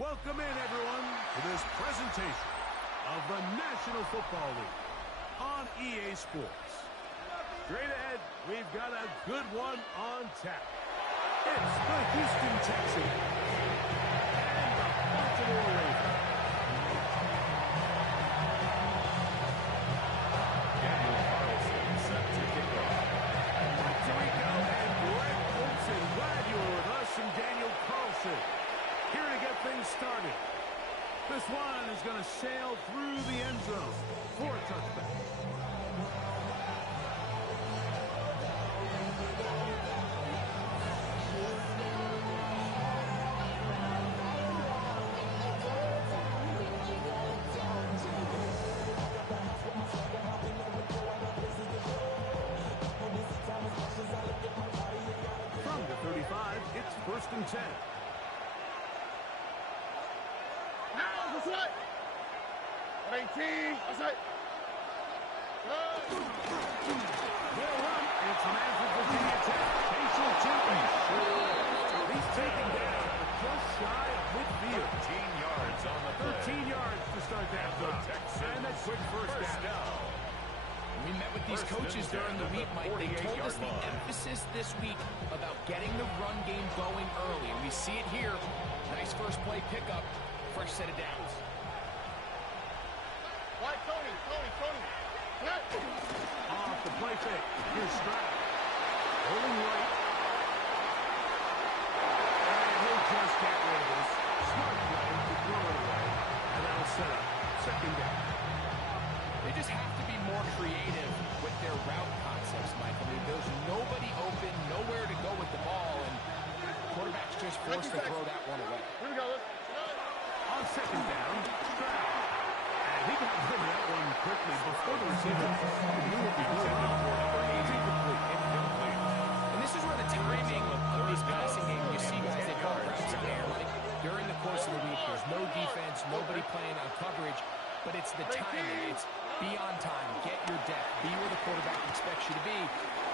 Welcome in, everyone, to this presentation of the National Football League on EA Sports. Straight ahead, we've got a good one on tap. It's the Houston Texans and the Baltimore Ravens. Daniel Carlson set to kick off. Puerto Rico and Greg Olsen. Glad you were with us, and Daniel Carlson here to get things started. This one is going to sail through the end zone for a touchback. From the 35, it's 1st and 10. That's right. 18. That's right. They'll run. It's Manfred with the attack. Facial tipping. He's taken down just shy of midfield. 13 yards on the play. 13 yards to start that drive. And a quick first down. We met with these coaches during the week, Mike. They told us the emphasis this week about getting the run game going early. And we see it here. Nice first play pickup. Fresh set of downs. Right, Tony. Off the play fake. Here's Stroud. Holding right. And he'll just get rid of this. Smart play to throw it away. And that'll set up 2nd down. They just have to be more creative with their route concepts, Mike. I mean, there's nobody open, nowhere to go with the ball, and quarterback's just forced to throw that one away. Here we go. On 2nd down, Stroud. And he got rid of that one quickly before the receiver knew what he was intended for. Incomplete. And this is where the timing of these passing games, you see guys, they call routes in there. Like, during the course of the week, there's no defense, nobody playing on coverage, but it's the timing. It's be on time, get your depth, be where the quarterback expects you to be,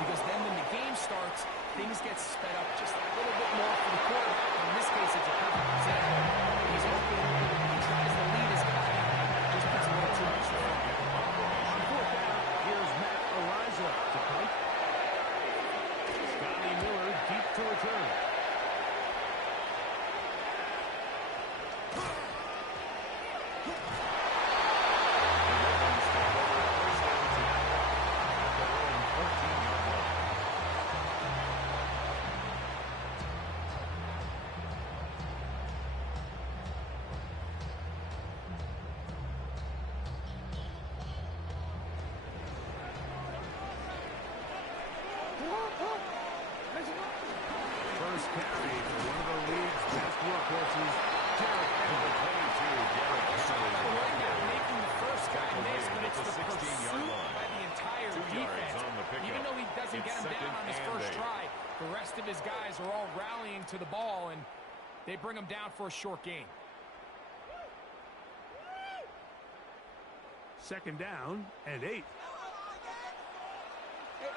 because then when the game starts, things get sped up just a little bit more for the quarterback. In this case, it's a perfect example. He's open, he tries to lead his guy, just puts a little too much there. On 4th down, here's Matt Ariza to punt. Scotty Miller deep to return. First carry for one of the league's best workhorses, Derek Henry. Making the first guy miss, but it's the pursuit by the entire defense. Even though he doesn't get him down on his first try, the rest of his guys are all rallying to the ball, and they bring him down for a short gain. 2nd down and 8. Hey,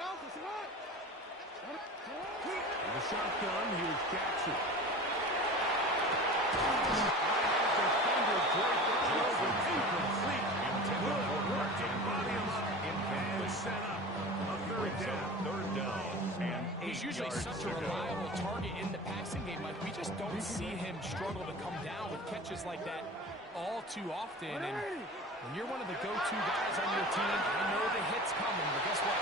Alpha, what? In the shotgun, here's Jackson. Incomplete. Good work to body him up and set up a 3rd down. And He's usually such a reliable target in the passing game. Like, we just don't see him struggle to come down with catches like that all too often. And when you're one of the go-to guys on your team, I know the hit's coming, but guess what?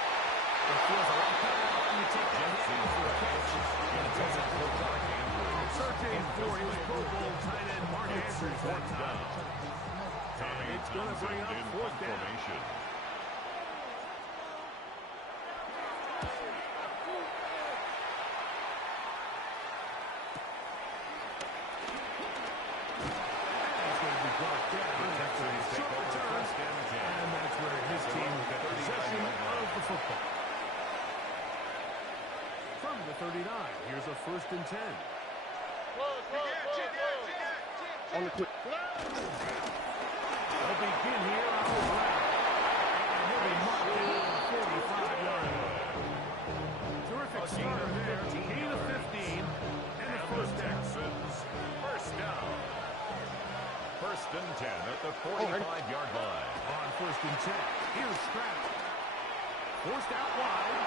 It feels a lot better when you take that hit for a catch. And it doesn't look like it. Searching for his Pro Bowl tight end Mark Andrews that time. And it's going to bring up 4th down. That's going to be brought down after a short return. And that's where his team will get possession of the football. From the 39, here's a 1st and 10. On the quick. They'll begin here on the ground. And he'll be marked in on the 45-yard line. Terrific starter there. Gain of 15. And the first down. Texans, first down. the 45-yard line. On 1st and 10, here's Stroud. Forced out wide,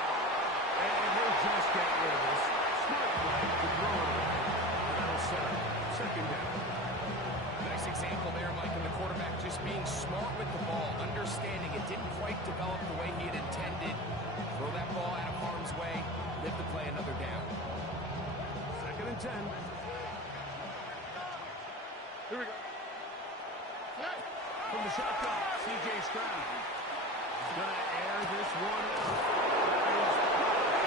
and he'll just get rid of this. Smart play to throw it away. That'll set up 2nd down. Nice example there, Mike, of the quarterback just being smart with the ball, understanding it didn't quite develop the way he had intended. Throw that ball out of harm's way, live to play another down. 2nd and 10. Here we go. From the shotgun, C.J. Stroud. He's going to air this one out.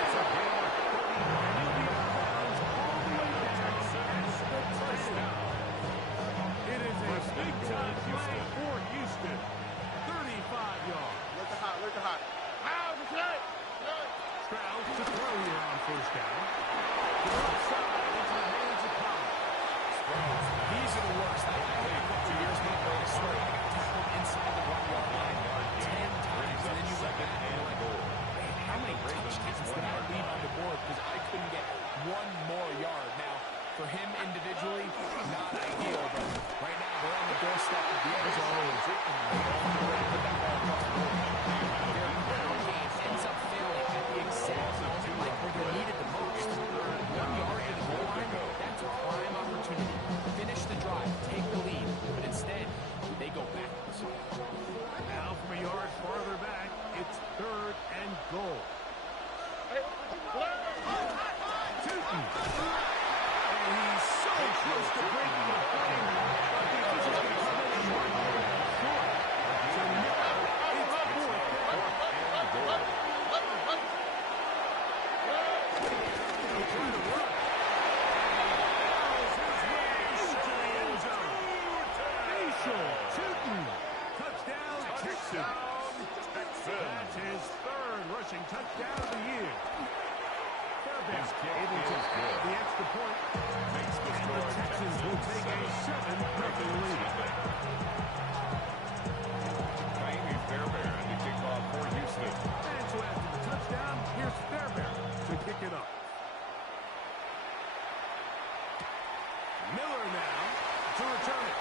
It's a gain of 30, and he'll be out of bounds all the way down at the touchdown. It is a big-time play for Houston. 35 yards. Look at hot, look at hot. How's the play? Stroud to throw here on 1st down. To the outside into the hands of Collins. These are the worst. I think 2 years ago, I swear, I got tackled inside the 1-yard line 10 times, and then you look back and you're like, man, how many touchdowns did I leave on the board because I couldn't get one more yard? Now, for him individually, not ideal, but right now they're on the doorstep of the end zone. Put that ball across the board. Their ground game ends up failing at the exact moment like where they needed the most. 1 yard to the goal line, that's a prime opportunity. Finish the drive, take the lead, but instead, they go backwards. Now from a yard farther back, it's 3rd and goal. Tootin. And he's so close to breaking the play. But the officials going to come in and mark it short. So now it's 4th and goal. He's trying to run. Tootin. Touchdown, Texans. That's his 3rd rushing touchdown of the year. Fairbanks able to add the extra point. And the Texans will take a 7-0 lead. Miami Fairbairn to kick off for Houston. And so after the touchdown, here's Fairbairn to kick it up. Miller now to return it.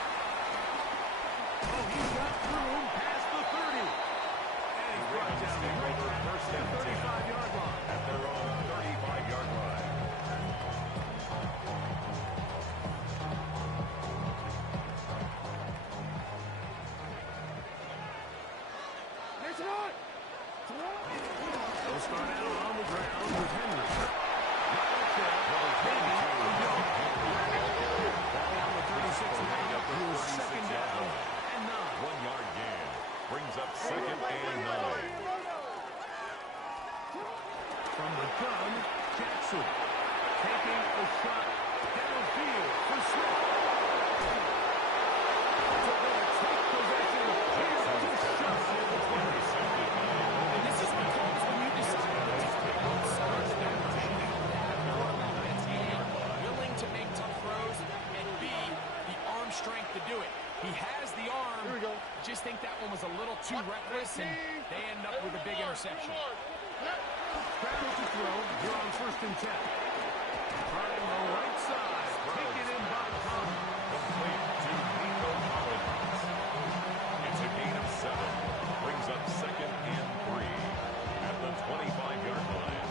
Oh, he's got room past the 30. And he's brought down right at the 35-yard line. At their own 35-yard line. Next one. They'll start out on the ground with Henry. Ball on the 36 now. Here's 2nd down and 9. 1-yard gain. Brings up 2nd and 9. From the gun, Jackson taking a shot downfield for Smith. So they'll take possession. Here's the shot at the 20. And this is what comes when you decide to take outside the rushing. That quarterback that's A, willing to make tough throws, and B, the arm strength to do it. He has the arm. Here we go. Just think that one was a little too reckless, and they end up with a big interception. Stroud to throw. Here on 1st and 10. Trying the right side. Taken in by Collins. Complete to Nico Collins. It's a gain of 7. Brings up 2nd and 3 at the 25-yard line.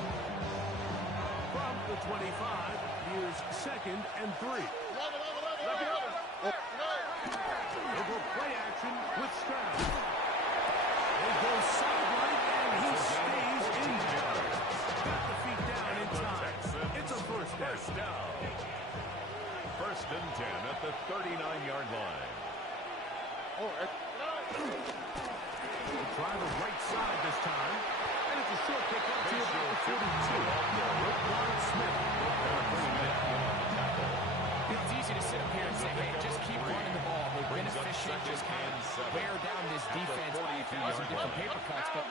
From the 25, here's 2nd and 3. They'll go play action with Stroud. They go sideline, and he stays in bounds. Got the feet down in time. It's a 1st down. 1st and 10 at the 39-yard line. They'll try the right side this time. And it's a short kick up to about the 42. With Ron Smith. It's easy to sit up here and say, hey, just keep running the ball. They've been efficient, just kind of wear down this defense by using different paper cuts. But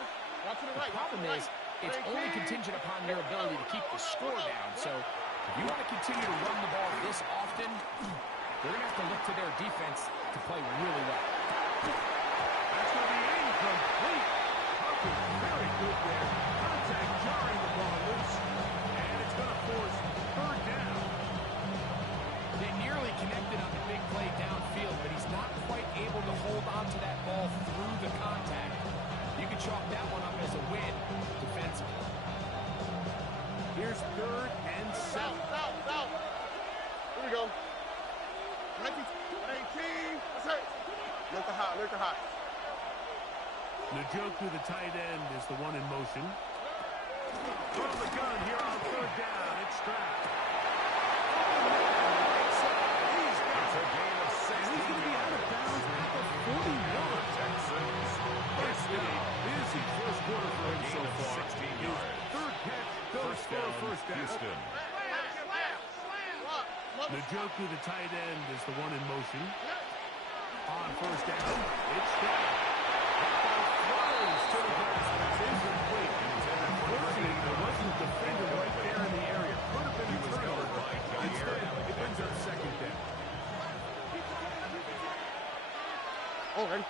the problem is, it's only contingent upon your ability to keep the score down. So if you want to continue to run the ball this often, they're going to have to look to their defense to play really well. That's going to be incomplete. Humphrey, very good there. Contact jarring the ball loose. And it's going to force 3rd down. They nearly connect gifted on the big play downfield, but he's not quite able to hold on to that ball through the contact. You can chalk that one up as a win defensively. Here's 3rd and 7. Foul. Here we go. 19, 18. That's it. Look the hot. Njoku, the tight end, is the one in motion. From the gun here on 3rd down. It's Stroud. It's a gain of 16 And he's going to be out of bounds at the 41. Texans. It's been a busy first quarter for him so far. 16 yards. His 3rd catch goes for a first down. Houston. Njoku, the tight end, is the one in motion. On 1st down, it's Stroud. Throws to the grass. It's incomplete. Unfortunately, there wasn't a defender right there in the area. Could have been a turnover. Instead, it ends up 2nd down. Oh, ready.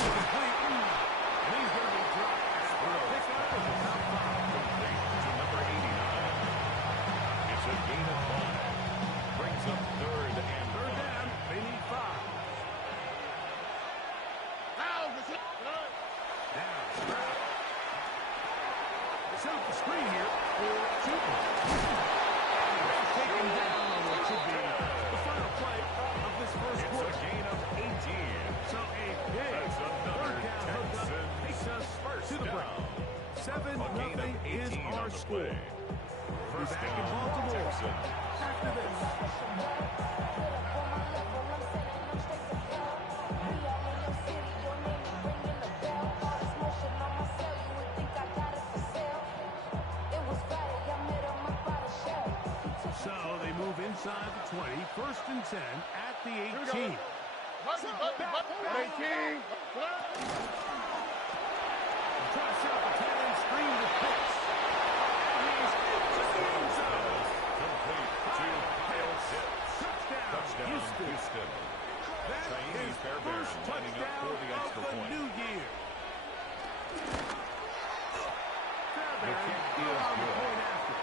Incomplete. And he's going to be dropped for a pickup of the top 5. Complete to number 89. It's a gain of 5. Brings up 3rd and 3rd down. They need 5. Now, Stroud. Set up the screen here for Chuba. Taken down on what should be the final play of this first it's quarter. a gain of 18. So a big That's another 3rd down hookup Texans takes us first to the break. down. A gain of 7-0 is 18 our on the score. play. We're First back in down, Baltimore Texans. after this. So they move inside the 20, 1st and 10 at the 18. 18. Try to set up a tight end screen with Pitts. And he's into the end zone. Complete to Kyle Pitts. Touchdown, Houston. That Chinese is Fairbairn first lining up touchdown for the extra of the point. new year. The Fairbairn kick on is the good. point after.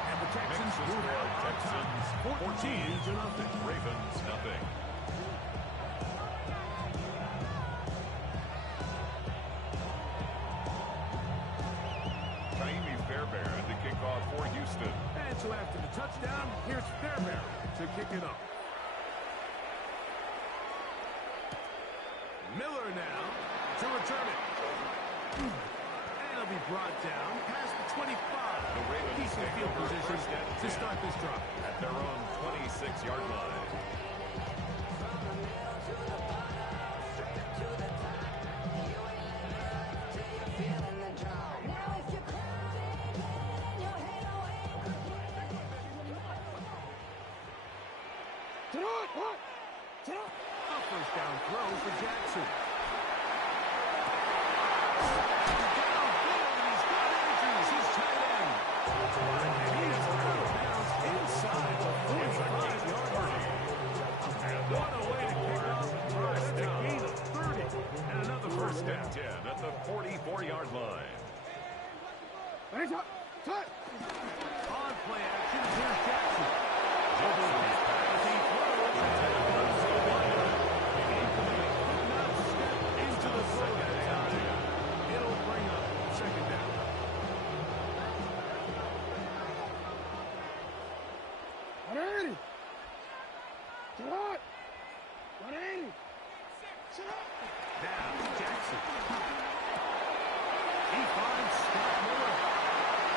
And the Texans Makes the move score out on top, Texans 14-0. Ravens nothing. Chinese Fairbairn to kick off for Houston. And so after the touchdown, here's Fairbairn to kick it off. Miller now to return it. And it'll be brought down past the 25. The Ravens Decent take field over position first and to 10 start this drive. at their own 26-yard line. A first down throw for Jackson. Downfield, and he's got Andrews, his tight end. And he's out of bounds inside the 45-yard line. And what a way to kick off the drive. That's a gain of 30. And another first down. 10 at the 44-yard line. On play action, here's Jackson. Jackson's As he throws, runs to the line. Incomplete. Could not step into the throw that time. It'll bring up 2nd down. Now, Jackson. He finds Scott Miller.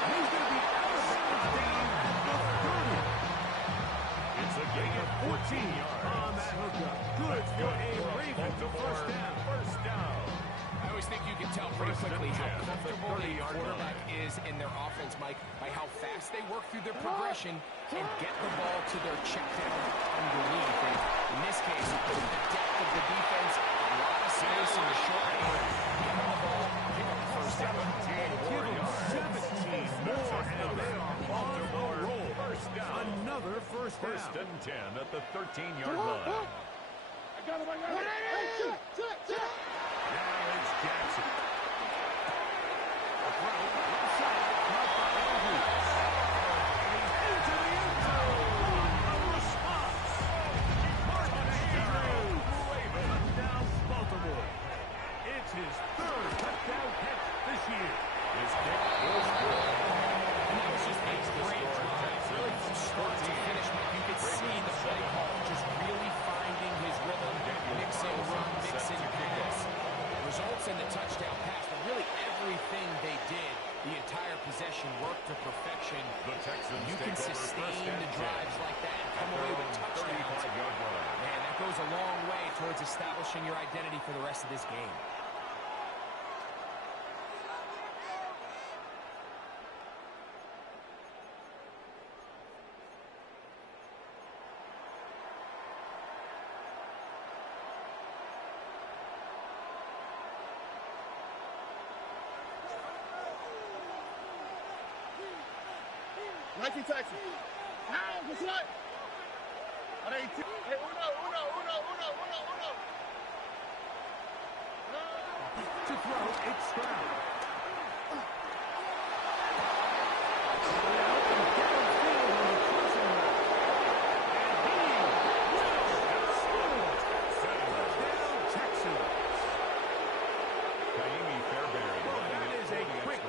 And he's going to be out of bounds down at the 30. It's a gain of 14 yards. On that hookup. Good for a Raven first down. First down. I always think you can tell pretty First and quickly how 10 at the comfortable a 30-yard quarterback is in their offense, Mike, by how fast they work through their progression and get the ball to their check down underneath. And in this case, the depth of the defense, a lot of space in the short game. Get the ball, pick up the first down. 17 Give more them yards. 17 more, and they are on the roll. First down. Another first down. First and 10 at the 13-yard line. Now it's Jackson. A throw, left side, caught by Andrews. And he establishing work to perfection. The Texans You can sustain the drives like that and come away with touchdowns. Man, that goes a long way towards establishing your identity for the rest of this game. Nike Texans. Now, what's right? On 18. Hey, uno. To throw, it's Stroud.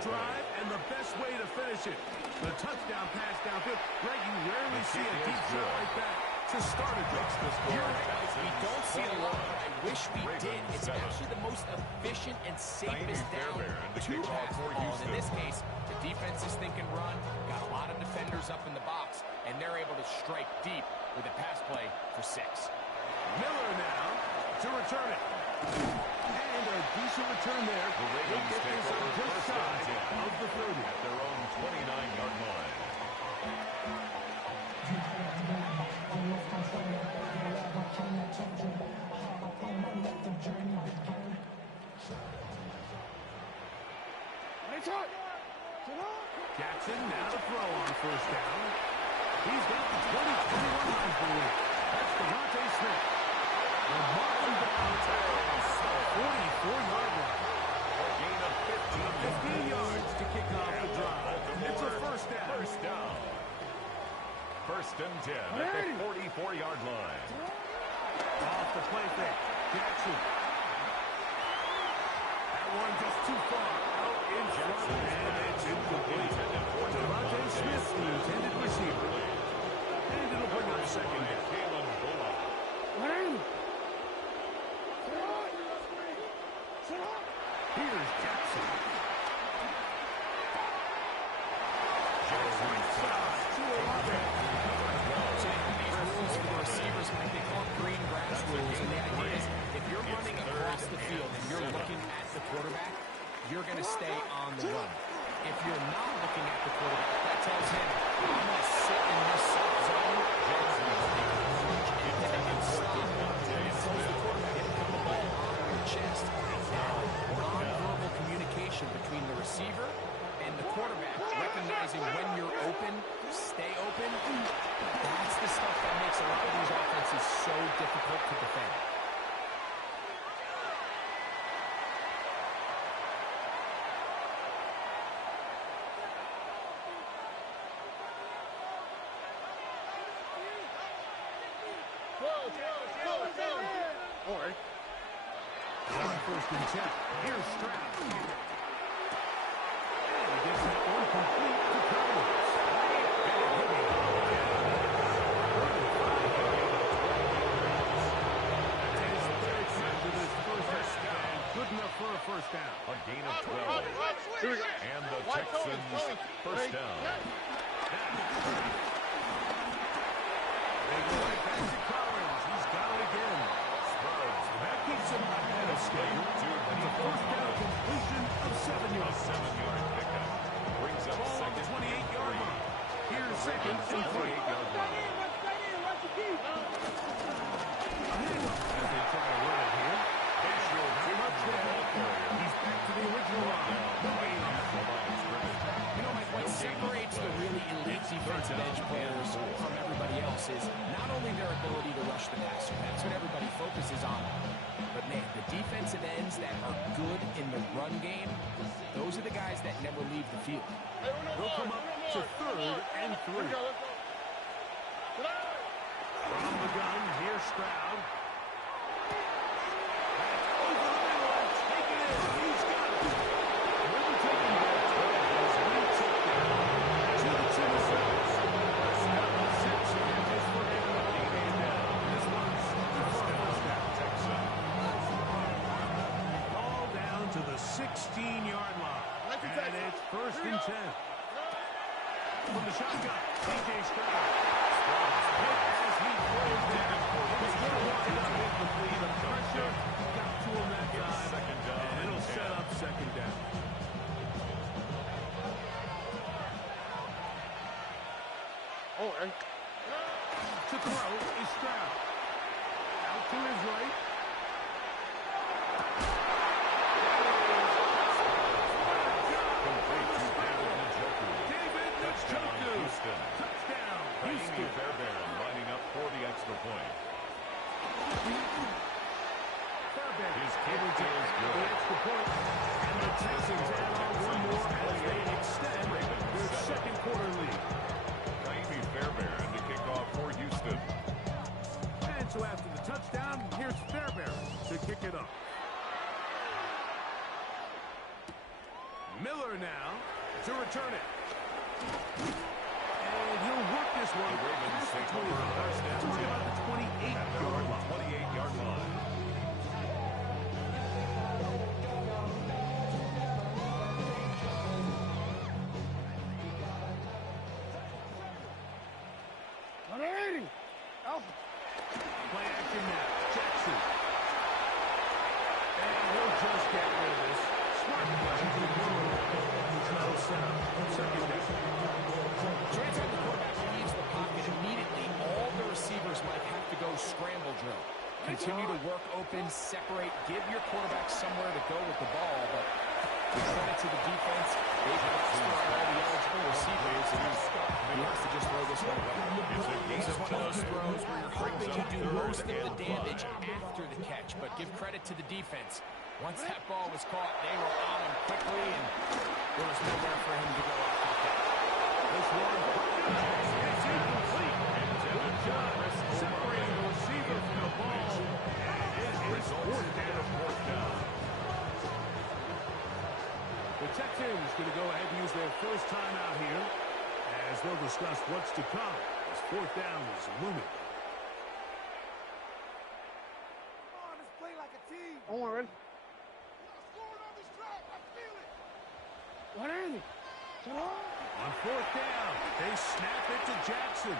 Drive and the best way to finish it. The touchdown pass downfield. Greg, you rarely see a deep shot like that to start a drive. You're right. We don't see it a lot, but I wish we did. It's actually the most efficient and safest down to pass the ball. And in this case, the defense is thinking run, got a lot of defenders up in the box, and they're able to strike deep with a pass play for 6. Miller now to return it. And a decent return there. The Ravens get take this over just first and shy 10 of the 30 at their own 29-yard line. Jackson now to throw on first down. He's got the 20-21 line for it. That's Devontae Smith. And Martin down to the 44-yard line. A gain of 15 yards to kick off the drive. It's a first down. First down. First and 10 at the 44-yard line. Off the play fake. Jackson. That one just too far out in front. And it's incomplete. Devontae Smith, the intended receiver. And it'll bring up second down. Kalen Bullock. Here's Jackson. These rules for the receivers, Mike, they call them green grass rules. And the idea is if you're running across the field and you're looking at the quarterback, you're going to stay on the run. If you're not looking at the quarterback, that tells him, I'm going to sit in this soft zone. And then you stop and close the quarterback and put the ball on your chest. Now, non-verbal communication between the receiver and the quarterback, recognizing when you're open, stay open. That's the stuff that makes a lot of these offenses so difficult to defend. All right. First and 10. Here's Stroud. And he gets that one complete to Collins. Good enough for a first down. A gain of 12. And the Texans first down. They go right back to Collins. He's got it again. Sprouts. That keeps him ahead of schedule. That's a first down completion of 7 yards. 7-yard pickup. Brings up Ball on second. the 28-yard line. Here's second and 3. 28-yard line. As they try to run it here. Not much there. He's back to the original line. You know, Mike, what separates the really elite defensive edge players from everybody else is not only their ability to rush the passer. That's what everybody focuses on. But, man, the defensive ends that are good in the run game, those are the guys that never leave the field. They'll come up to 3rd and 3. From the gun, here's Stroud. Over the middle and take it in. He's got it. We'll take him back to the 16-yard line. And it's 1st and 10. from the shotgun. C.J. Stroud. Hit as he throws down. It's going to wind up incomplete. The pressure got to him that time. Second down. And it'll set up second down. Oh, and To throw is Stroud. Out to his right. Complete to David Touchdown, Njoku. Houston. Touchdown, Raimi Houston. Fairbairn lining up for the extra point. Fairbairn His kick able to is add good. the extra point. And the Texans add on one more as they extend their second quarter lead. Raimi Fairbairn to kick off for Houston. And so after the touchdown, here's Fairbairn to kick it up. Miller now to return it. And he'll work this one. The Ravens take to over first and about 10. the 28-yard line. 28-yard line. Play action now. Jackson. And he'll just get rid of this. Smart play. That'll set up second down. So anytime the quarterback leaves the pocket immediately, all the receivers might have to go scramble drill. Continue to work open, separate, give your quarterback somewhere to go with the ball, but with credit to the defense, they've got to throw all the eligible receivers, and he has to just throw this one away. This is one of those throws where you're hoping you do most of the damage after the catch, but give credit to the defense. Once that ball was caught, they were on him quickly, and there was nowhere for him to go after the catch. This one is incomplete. Good job separating the receiver from the ball. And it is fourth down. The Texans going to go ahead and use their first timeout here as they'll discuss what's to come as fourth down is looming. don't worry. On fourth down, they snap it to Jackson.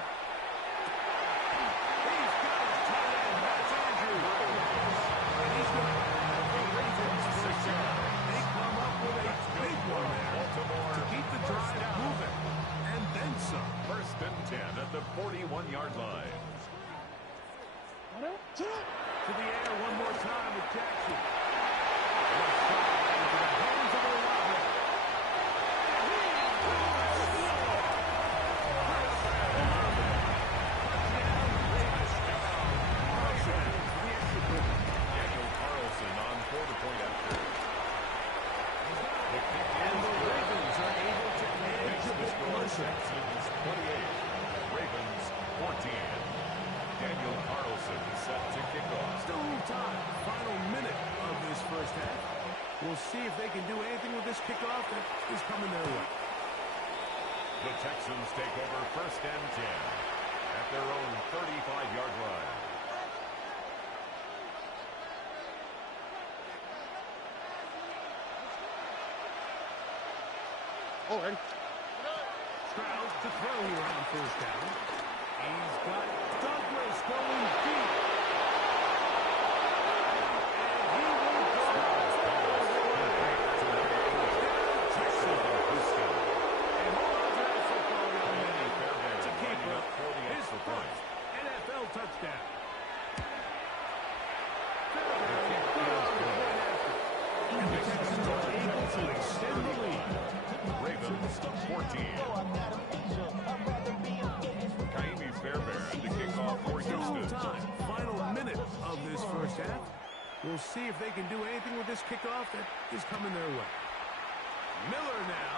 He's got his tight end, that's Andrew. And he's going to have the Ravens first down. They come up with a big one there Baltimore to keep the drive moving. And then some. First and 10 at the 41-yard line. To the air one more time with Jackson. Left side into the hands of Olave. Daniel Carlson on for the point after. The kick And the is Ravens are able to edge a bit closer. Texans 28, Ravens 14. Daniel Carlson set to kick off. Still time. Final minute of this first half. We'll see if they can do anything with this kickoff that is coming their way. The Texans take over first and 10 at their own 35-yard line. Oh, and Stroud to throw here on first down. He's got Douglas going deep. And he will go. Texans of Houston. And Roger football young man. Fairbairn It's a lining keeper. up for the His extra first point. NFL touchdown. And the Texans are able to extend the lead. Ravens 14. Kaimi Fairbairn to kick off for Houston. Time. Final minute of this first half. We'll see if they can do anything with this kickoff that is coming their way. Miller now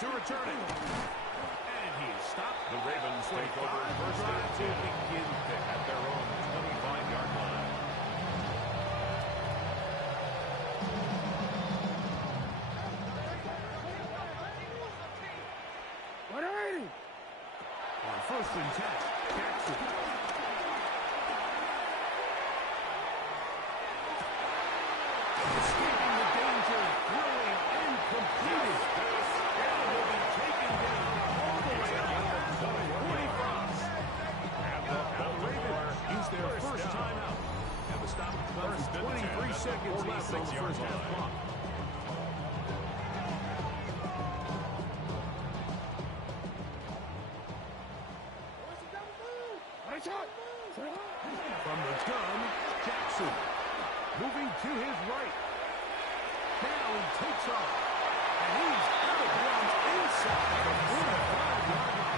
to return it. And he is stopped. The Ravens take over first and 10 at their own 25-yard line. On first and 10, Jackson. Escaping the danger, throwing and completing. And will be taken down all the way up first half clock. From the gun, Jackson. Moving to his right. Now he takes off. And he's out of bounds inside the 45-yard line.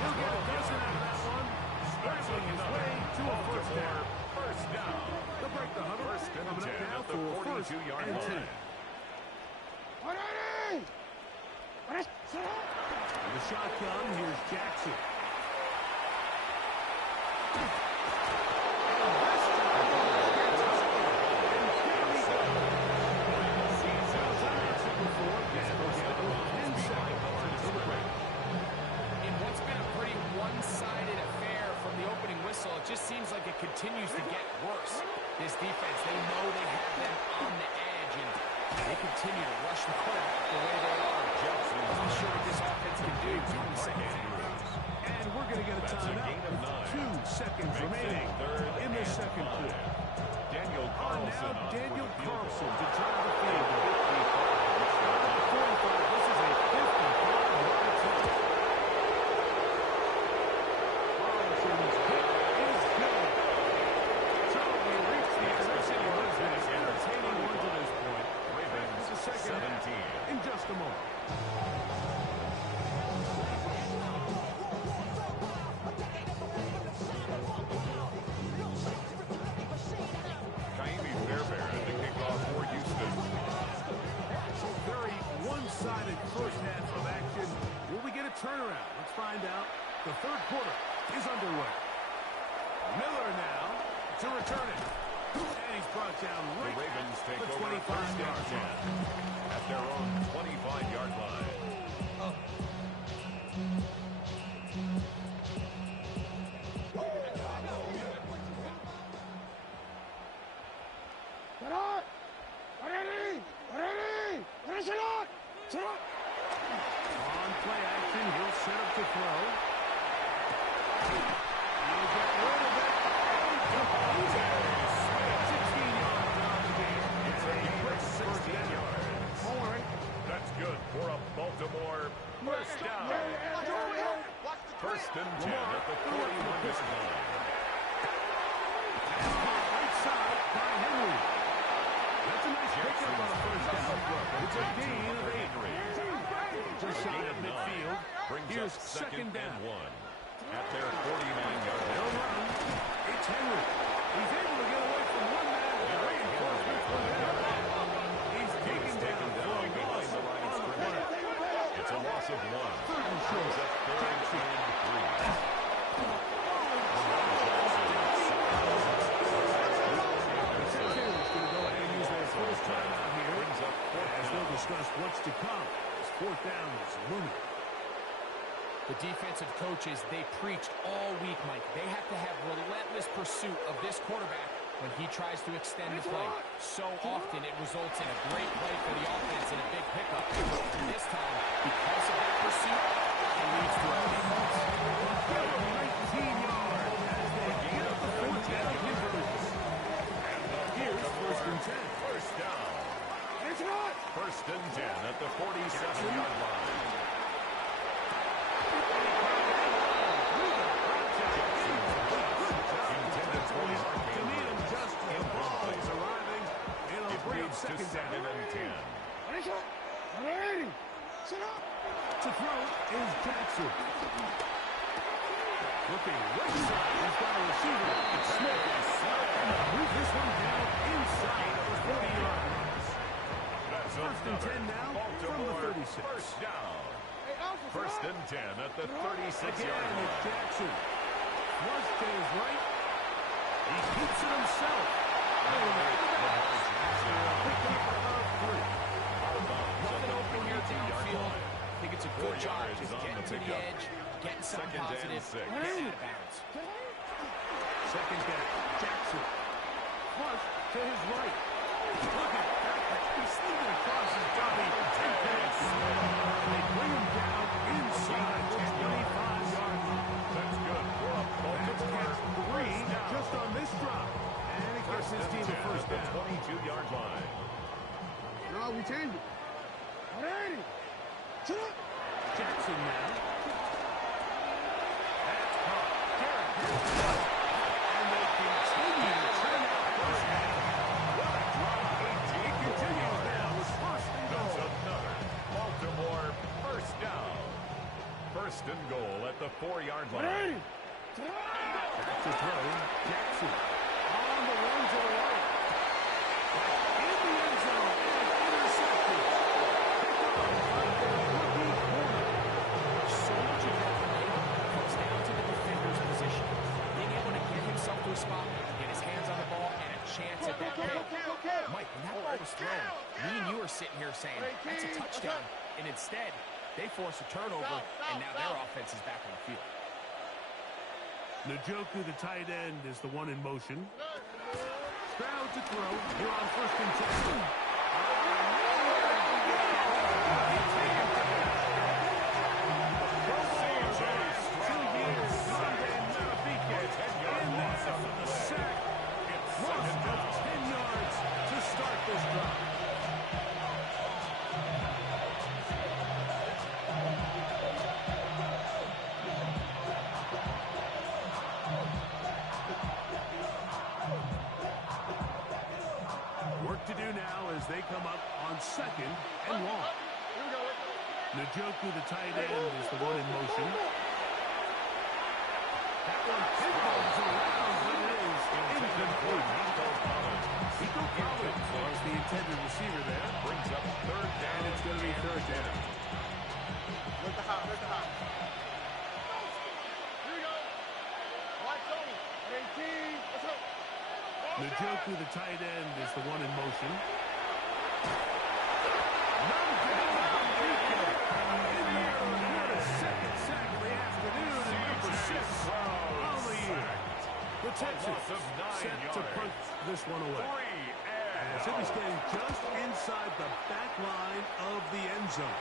He'll get a dozen out of that one. Scrambling his way to a first down. First down. They'll break the huddle. First and Coming 10 up now at the for first 42-yard and 10. line. In the shotgun, here's Jackson. In what's been a pretty one-sided affair from the opening whistle, it just seems like it continues to get worse. This defense, they know they have them on the edge, and they continue to rush the quarterback the way they are. I'm not sure what this offense can do from the second half. And we're going to get a timeout with 2 seconds remaining in the second quarter. Daniel Carlson now Daniel on Carlson to try the field goal. This is a 55-yard attempt. Carlson's hit is good. So we reach the intensity of this entertaining one to this point. Ravens the second 17. in just a moment. First half of action. Will we get a turnaround? Let's find out. The third quarter is underway. Miller now to return it. And he's brought down right the Ravens take the over 25-yard line. At their own 25-yard line. On play action, he'll set up to throw. He'll get rid of it. He's at 16 yards on the game. It's a quick 16 yards. That's good for a Baltimore first down. First and 10 at the 41-yard line. Right side by Henry. That's a nice pickup on a first down. It's a gain of 8. Just shy of midfield. Here's second down. And 1 at their 49-yard They'll line. run. It's Henry. He's able to get away from one man. The reinforcements from there. He's taken down behind the line of scrimmage. It's a loss of 1. Third and short. It's a third and 3. Discuss what's to come. This fourth down is looming. The defensive coaches, they preached all week, Mike. They have to have relentless pursuit of this quarterback when he tries to extend the play. So often it results in a great play for the offense and a big pickup. And this time, because of that pursuit, it leads to a big loss. 19 yards as they get up the fourth down conversion. Here's first and 10. First down. First and 10 at the 47-yard line. Intended for his To meet him just as the ball is arriving. It'll bring up second down. and 10. To throw is Jackson. Looking right side. He's got a receiver. It's Smith. And move this one down inside of the 40-yard line. First and 10 now from the 36. First down. First and 10 at the 36-yard Again, line. it's Jackson. Flush to his right. He keeps it himself. Nothing open here downfield. I think it's a good job just getting to the edge, getting something positive, getting out of bounds. Second down, Jackson. Flush to his right. Look at that. He's sneaking across his body. They bring him down inside the 25-yard line. That's good for a Baltimore That's 3 just on this drop. And it gets his team a first down. 22-yard line. now. That's caught. Garrett. And they continue to turn out first down. What a drive. It continues now with first and goal. That's another Baltimore first down. First and goal at the 4-yard line. Back to throw. Jackson on the run to the right. In the end zone and intercepted. Picked off by the rookie corner. So much of that play comes down to the defender's position. Being able to get himself to a spot, get his hands on the ball, and a chance at that pick. Mike, when that ball was thrown, me and you are sitting here saying, that's a touchdown. And instead, they force a turnover, and now their offense is back on the field. Njoku, the tight end, is the one in motion. Stroud to throw. Here on first and 10. Work to do now as they come up on second and long. Njoku, the tight end, is the one in motion. That one pinballs around, but it is incomplete. Nico Collins was the intended receiver there. Brings up third down. And it's going to be third down. Where's the hot? Where's the hot? Here we go. Watch Tony. 18. Let's go. Njoku, the tight end, is the one in motion. Second sack of the afternoon and number 6 on the year. The Texans set to punch this one away. As he'll be standing just inside the back line of the end zone.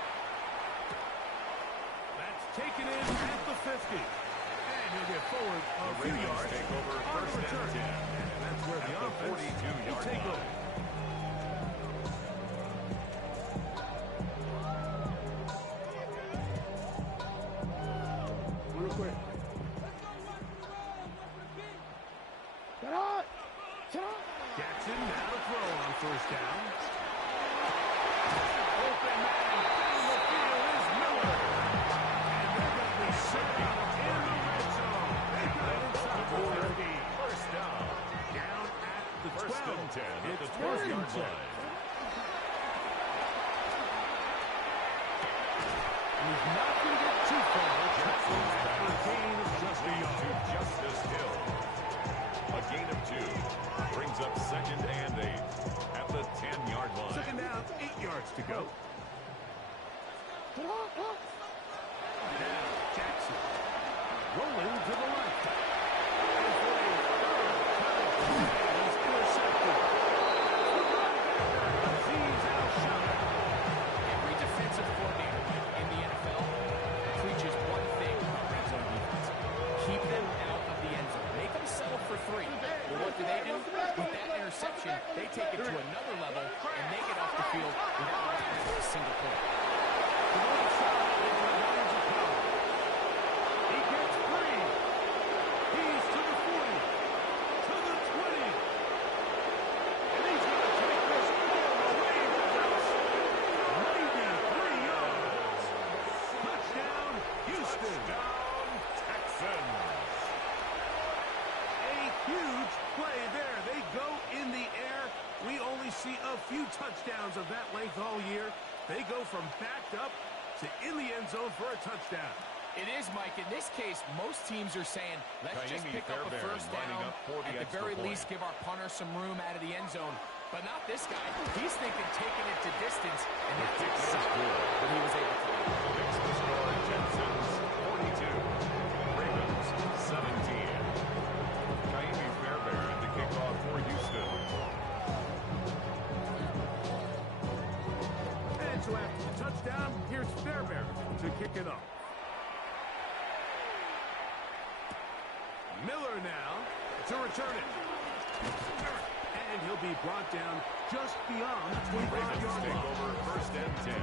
That's taken in at the 50. And he'll get forward a few yards. Take over On first return. and 10. And that's where the offense 42-yard will take line. over. Real quick. Jackson now to throw on first down. Open man down the field is Miller. And they're going to be set up in the red zone. They got it inside the 30. First down. Down at the 12. First and 10 at the It's 12-yard 12. line. He's not going to get too far. Jackson's back for a gain of just a yard. To Justice Hill. A gain of 2. Brings up second and 8 at the 10-yard line. Second down, 8 yards to go. Now Jackson rolling to the right. And for a third time, he's intercepted. He's outshot. Every defensive coordinator in the NFL preaches one thing about red zone defense. Keep them out of the end zone. Make them settle for 3. Well, what do? With that interception, they take it to another level, and they get off the field without allowing a single point. The right side is the lines of power. He gets free. He's to the 40. To the 20. And he's going to take this all the way across 93 yards. Touchdown, Houston. Down, Texans. A huge play there. They go in the air. We only see a few touchdowns of that length all year. They go from backed up to in the end zone for a touchdown. It is, Mike. In this case, most teams are saying, let's just pick up a Fairbairn first lining down. up for the At the extra very point. least, give our punter some room out of the end zone. But not this guy. He's thinking taking it to distance, and that's exactly what he was able to do. Makes the score Texans 42. Ravens 17. Kaimi Fairbairn to kick off for Houston. And so after the touchdown, here's Fairbairn to kick it off. Miller now to return it. And And he'll be brought down just beyond the 25-yard take line. over first and 10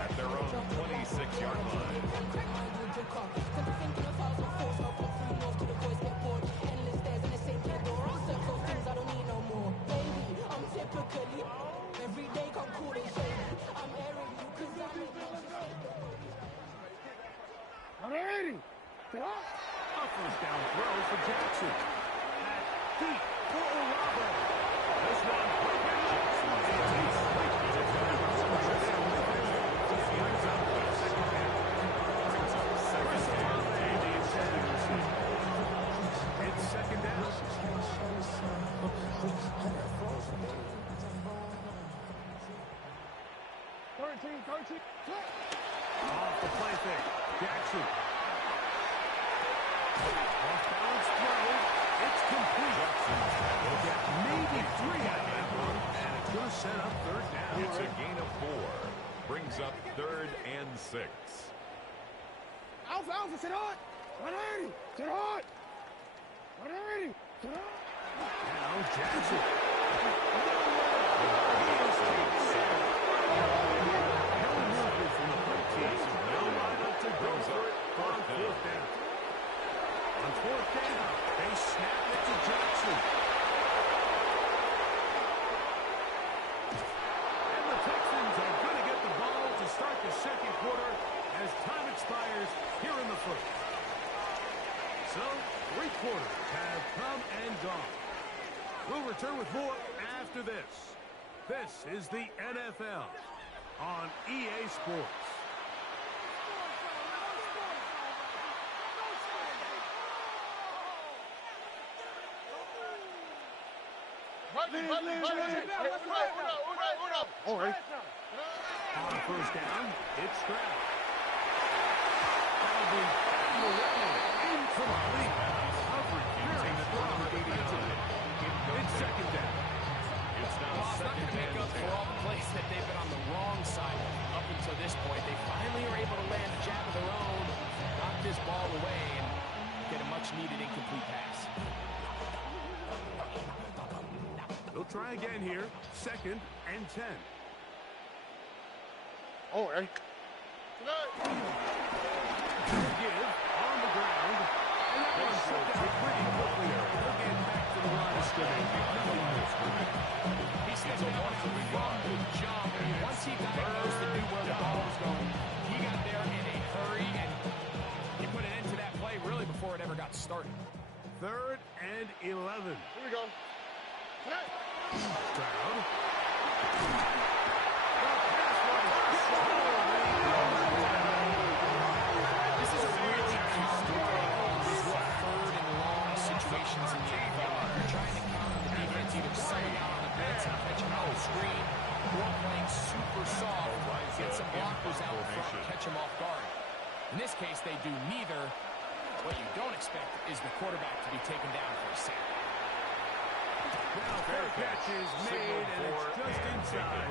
at their own 26-yard line. A first down throw for Jackson. Deep for Olave. This one broken up. It's second down. Off the play fake. Jackson. Off balance throw. It's complete. They'll get maybe 3 out of that one, and it's going to set up third down. It's a gain of 4. Brings up 3rd and 6. Alpha, sit on! 180! Sit on! 180! Sit on! Now Jackson. No movement from the 13. No lineup to go for it on fourth down. On fourth down, they snap it to Jackson. And the Texans are going to get the ball to start the second quarter as time expires here in the first. So, 3 quarters have come and gone. We'll return with more after this. This is the NFL on EA Sports. All right. On first down, it's Stroud. That'll be incomplete. Coverage very strong defensively. It's second down. It's now Well, it's not going to make up for all the plays that they've been on the wrong side of up until this point. They finally are able to land a jab of their own, knock this ball away, and get a much-needed incomplete pass. They'll try again here. Second and 10. All right. Give on the ground. And that one shut down pretty quickly. They'll get back to the line of scrimmage. He stepped out from the jump, and once he diagnosed and knew where the ball was going, he got there in a hurry, and he put an end to that play really before it ever got started. 3rd and 11. Here we go. Stroud. This is a really key story. This is what 3rd and long situations in the NFL. You're trying to counter the defense, either setting out on the blitz and catching out the screen, or playing super soft, get some blockers out front, catch them off guard. In this case, they do neither. What you don't expect is the quarterback to be taken down for a sack. Now fair catch is made, and it's just inside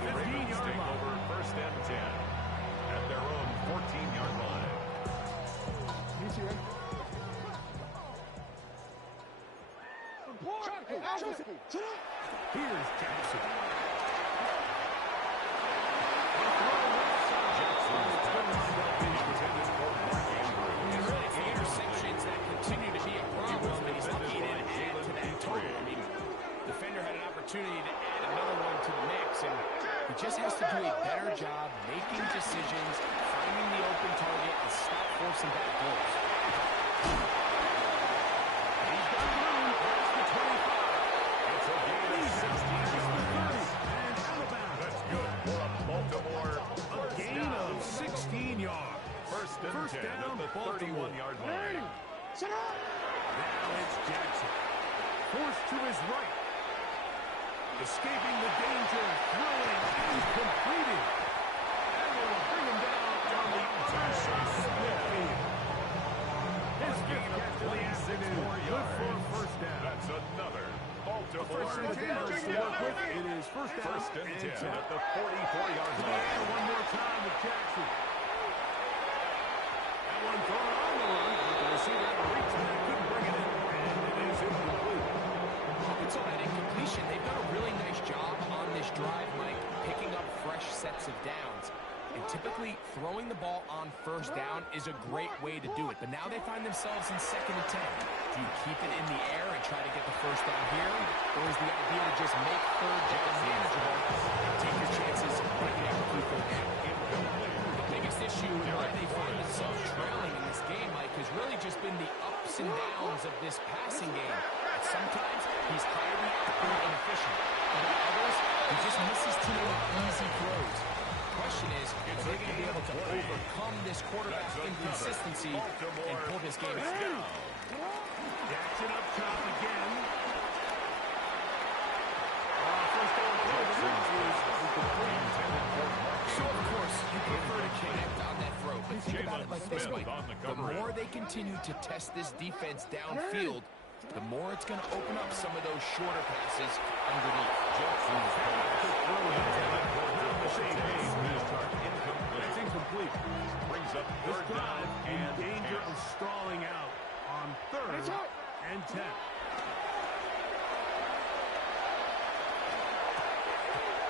the 15-yard line. Over first and 10 at their own 14-yard line. Here's Jackson. And really, it's the interceptions that continue to be a problem that he's looking in and add to that total. I mean, the defender had an opportunity to add another one to the mix, and he just has to do a better job making decisions, finding the open target, and stop forcing back goals. He's got room past the 25. It's a gain of 16. And out of bounds. That's good for a Baltimore A gain of 16 yards. First and 10 down, at the Baltimore. 31-yard line. Now it's Jackson. Forced to his right. Escaping the danger, throwing and completing. And they will bring him down on the other side of the field. His fifth catch of the afternoon. Good for a first down. That's another Baltimore First and 10 to work with. It is first down First and 10 10. at the 44-yard line. And one more time with Jackson. That one thrown on the run, but the receiver had to reach and couldn't bring it in. And it is incomplete. And so that incomplete throwing the ball on first down is a great way to do it. But now they find themselves in 2nd and 10. Do you keep it in the air and try to get the first down here? Or is the idea to just make third down manageable and take your chances breaking out through third down? The biggest issue and why they find themselves trailing in this game, Mike, has really just been the ups and downs of this passing game. Sometimes he's highly accurate and efficient. But at others, he just misses too many easy throws. The question is, are they going to be able to overcome this quarterback inconsistency and pull this game out? Jackson up top again. So, of course, you prefer to connect on that throw. But think about it like this, Mike. The more they continue to test this defense downfield, the more it's going to open up some of those shorter passes underneath. It's incomplete. Brings up This third down drive in and danger of stalling out on 3rd and 10.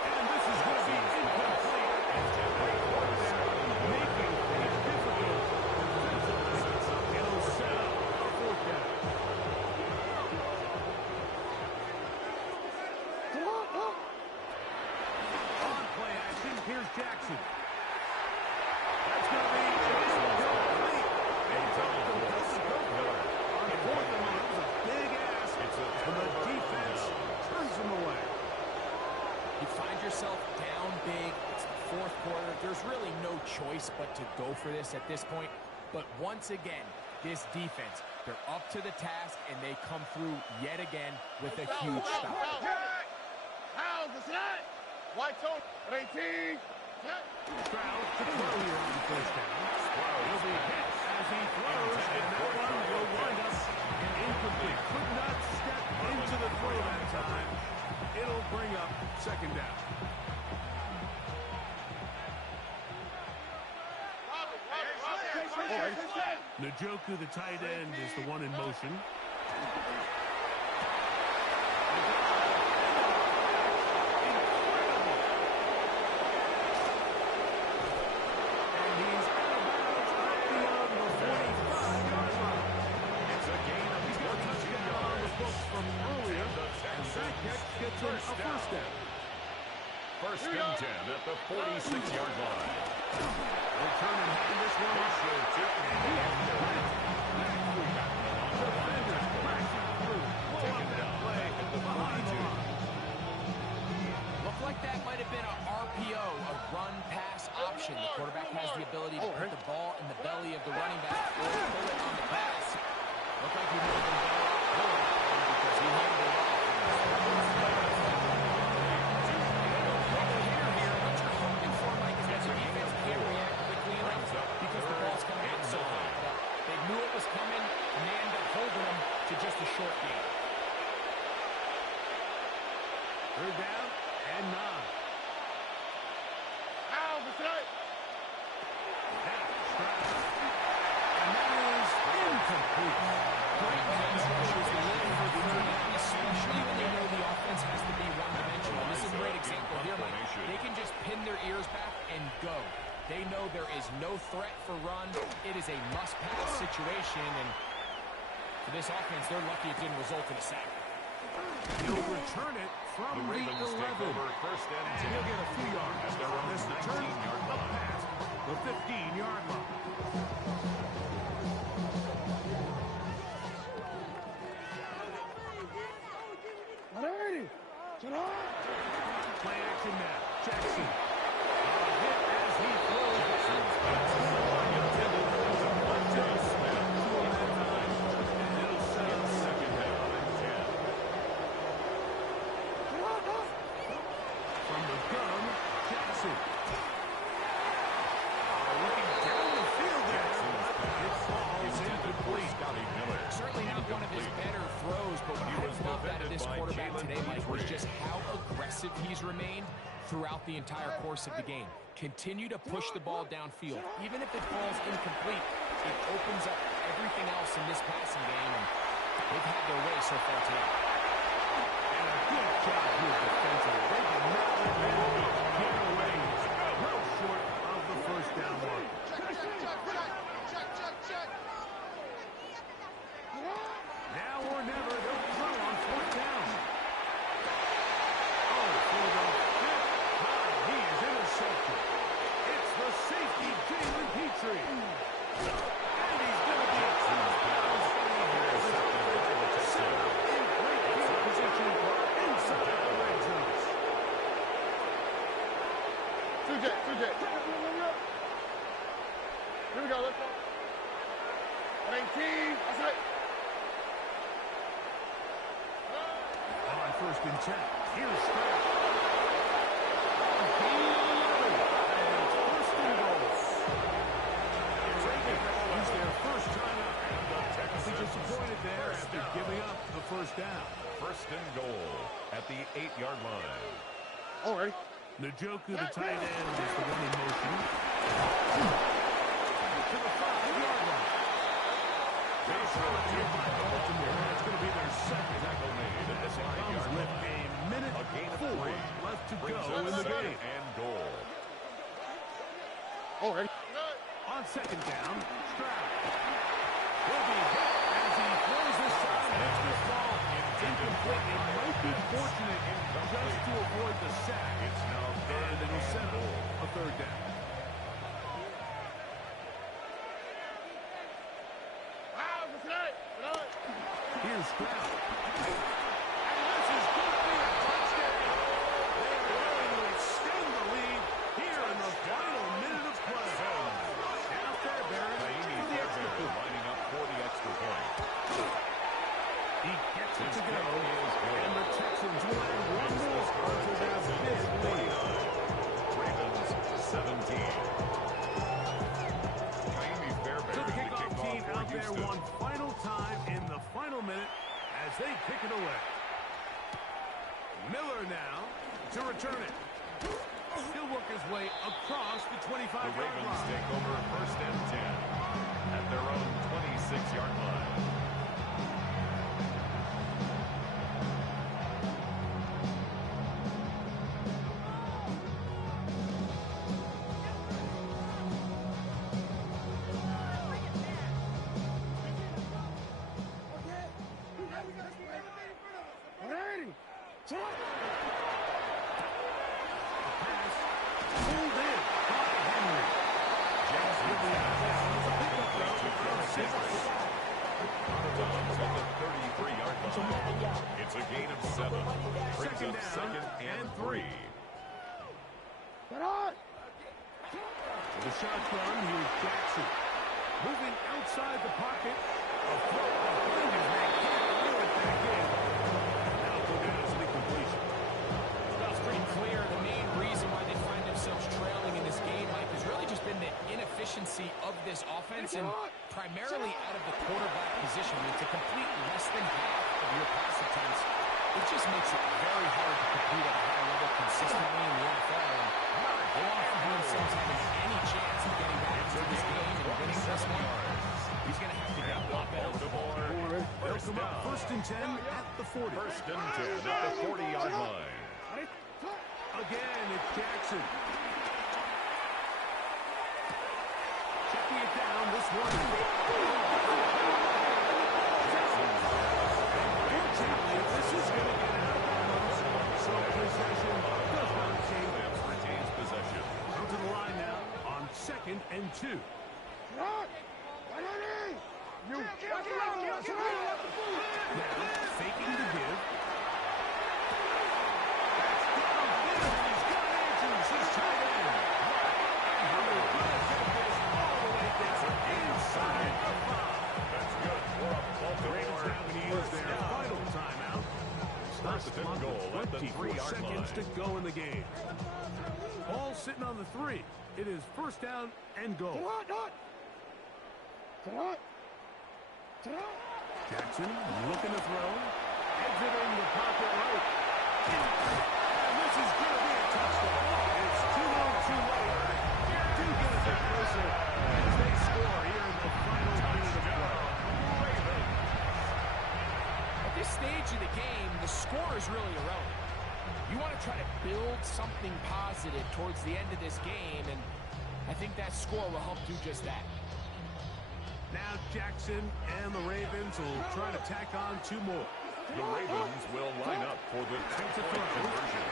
And this is going to be incomplete. Making things difficult defensively. It'll set up a 4th down. On play action, here's Jackson. That's going to be incomplete. On 4th and 1, it was a big ask, and the defense turns them away. You find yourself down big. It's the 4th quarter. There's really no choice but to go for this at this point. But once again, this defense, they're up to the task, and they come through yet again with a huge stop. How's the snap? White zone, 18. Stroud to throw here on 1st down. He'll be hit as he throws, and that one will wind up incomplete. Could not step into the throw that time. It'll bring up 2nd down. Njoku, the tight end, is the one in motion. And he's out of bounds up beyond the 45-yard line. It's a gain of He's got a touchdown on the books from earlier, and that catch gets him a 1st down. 1st and 10 at the 46-yard line. They'll turn and hand this one off. Defenders crashing through. Pull up that play behind the line. Looked like that might have been a RPO, a run-pass option. The quarterback has the ability to put the ball in the belly of the running back or pull it on the pass. Looked like he would have been better off pulling it because he handled it off. Because the ball's coming out so high. They knew it was coming, and they ended up holding them to just a short game. 3rd down and 9. How's the snap? And that is incomplete. Great pass rushers live for third down, especially when they know the offense has to be one-dimensional. This is a great example here, Mike. They can just pin their ears back and go. They know there is no threat for run. It is a must-pass situation, and for this offense, they're lucky it didn't result in a sack. He'll return it from the 11. First and 10. He'll get a few yards on this return up past the 15-yard line. Play action now. Jackson. Hit as he throws. And it'll set up 2nd down and 10. From the gun, Jackson. Looking down the field there. It falls incomplete. Certainly not one of his better throws, but what I love out of this quarterback today, Mike, was just how aggressive he's remained throughout the entire course of the game. Continue to push the ball downfield. Even if it falls incomplete, it opens up everything else in this passing game, and they've had their way so far tonight. And a good job here defensively. They did not let him get away. Well short of the 1st down. down marker. Now or never, they'll throw on fourth down. Oh, for the fifth time, he is intercepted. It's the safety, Jalen Petrie. And he's going to be in great field position inside the red zone. 2J. Here we go, let's go. 19, that's right. On first and 10, here's Stroud. Use their first time out. Texans disappointed there after giving up the first down. First and goal at the 8-yard line. All right. Njoku, the tight end, is the one in motion. To the 5-yard line. They're showing here by Baltimore. It's going to be their second tackle made. And this comes with a minute 4 left to go in the game. And goal. All right. On second down, Stroud will be hit as he throws this side and hits this ball incomplete. It might be fortunate just to avoid the sack. It's now And it'll set up a third down. Here's Stroud. And this is going to be a touchdown. They're willing to extend the lead here in the final minute of play. Now Fairbairn for the extra point. Lining up for the extra point. He gets it to go, and the Texans will add one more onto their big lead. Ravens 17. So the kickoff team out there one final time in the final minute as they kick it away. Miller now to return it. He'll work his way across the 25-yard The Ravens line. take over first and 10 at their own 26-yard line. It's a gain of 7. Brings up second and 3. The shotgun, here's Jackson. Moving outside the pocket. A throw behind his man. Can't reel it back in. Now go down as an incompletion. Well, it's pretty clear the main reason why they find themselves trailing in this game, Mike, has really just been the inefficiency of this offense and primarily out of the quarterback position. It's a complete less than half of your pass attempts. It just makes it very hard to compete at a high level consistently in the NFL. And they want to find themselves having any chance of getting back into this game and winning this one. He's going to have to get a lot better. They'll come up first and 10 at the 40. First and 10 at the 40-yard line. Again, it's Jackson. Checking it down, this one. Unfortunately, this is going to get out of bounds. So possession does not change. Retains possession. Out to the line now on second and 2. Now, faking the give. He's got Andrews, his tight end. And Hunter will get this all the way down inside the 5. That's good for a The Ravens Baltimore now going to use their final timeout. Start the First and clock goal at with the 24 3-yard seconds to line. go in the game. Ball sitting on the 3. It is first down and goal. Jackson looking to throw. Exiting the pocket right. And this is going to be a touchdown. It's too long, too late. Do get a bit closer as they score here in the final minute of play. At this stage of the game, the score is really irrelevant. You want to try to build something positive towards the end of this game, and I think that score will help do just that. Now Jackson and the Ravens will try to tack on 2 more. The Ravens will line up for the 2-point conversion.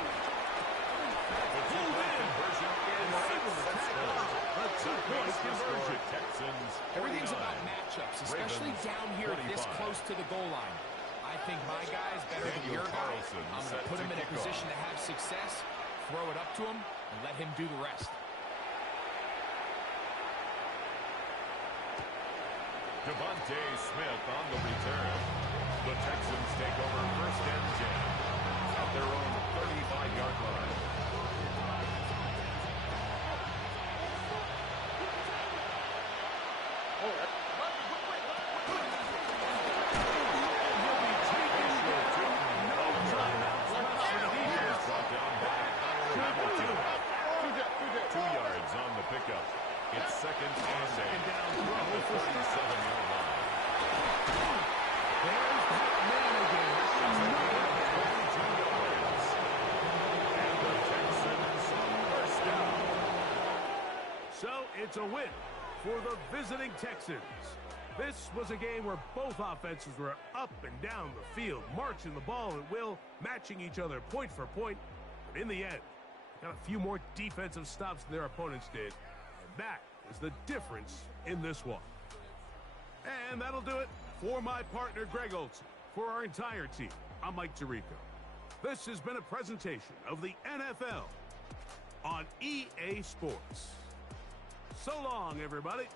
The 2-point conversion is successful. The 2-point conversion. Texans. Everything's about matchups, especially Ravens, down here 25. this close to the goal line. I think my guy's better than your guy. I'm going to put him in a position to have success, throw it up to him, and let him do the rest. Devontae Smith on the return. The Texans take over 1st and 10 at their own 35-yard line. It's 2nd and down at the 37-yard line. There's that man again. 22 yards. And the Texans 1st down. So it's a win for the visiting Texans. This was a game where both offenses were up and down the field, marching the ball at will, matching each other point for point. But in the end, got a few more defensive stops than their opponents did. That is the difference in this one. And that'll do it for my partner, Greg Olson. For our entire team, I'm Mike Tirico. This has been a presentation of the NFL on EA Sports. So long, everybody.